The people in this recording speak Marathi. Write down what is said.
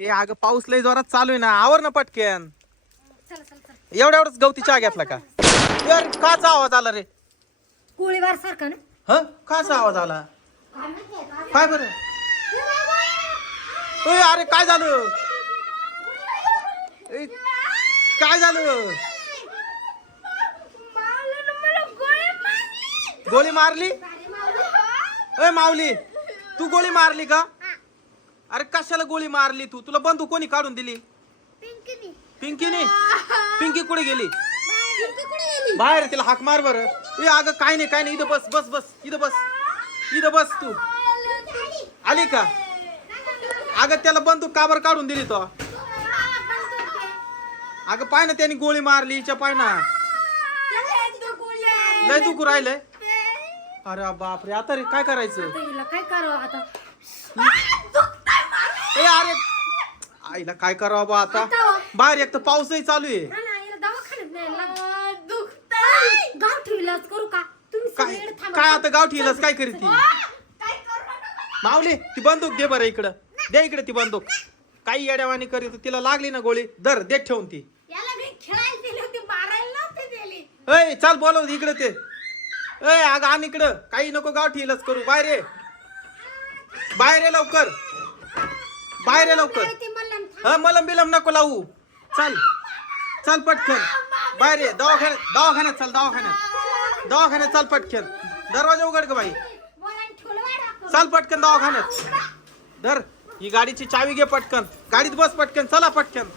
हे अगं पाऊस लय जोरात चालू आहे ना आवर ना पटकन. चल चल चल. एवढ्या एवढंच गवती चहा घेतला का? यार काचा आवाज आला रे. गोळीबार सारखा ना? ह? काचा आवाज आला. काय बरं? अरे काय झालं? ए, काय झालं? गोळी मारली? अय माऊली तू गोळी मारली का? अरे कशाला गोळी मारली तू? तुला बंदूक कोणी काढून दिली? पिंकीने. पिंकी कुठे गेली? बाहेर. तिला हाक मार बर. अगं काय नाही काय नाही. इथं बस बस बस. इथं बस. इथं बस तू. आली का? अगं त्याला बंदूक काबर काढून दिली तो? अगं पाय ना त्याने गोळी मारली हिच्या पाय ना. लय दुखू राहिलंय. अरे बापरे आता रे काय करायचं? काय करावं आता? आईला काय करावं बा आता? बाहेर एक तर पाऊसही चालू आहे. काय? सगळे इकडे थांबा. काय आता गाव ठेवलंस काय करीत ती? माऊली ती बंदूक दे बरं इकडं. दे इकडे ती बंदूक. काही येड्यावानी करीत तिला लागली ना गोळी. दर दे ठेवून ती. याला मी खेळायला दिली होती मारायला नव्हती दिली. अय चाल बोलव इकडे ते. अय अग आण इकडं. काही नको गाव ठेवलंच करू. बाहेर ये. बाहेर ये लवकर. बाहेर ये लवकर. हा मलम बिलम नको लावू. चल चल पटकन. बाहेर ये दवाखान्यात दवाखान्यात चल दवाखान्यात. दवाखान्यात चल पटकन. दरवाजा उघड का बाई. चल पटकन दवाखान्यात. धर ही गाडीची चावी घे पटकन. गाडीत बस पटकन. चला पटकन.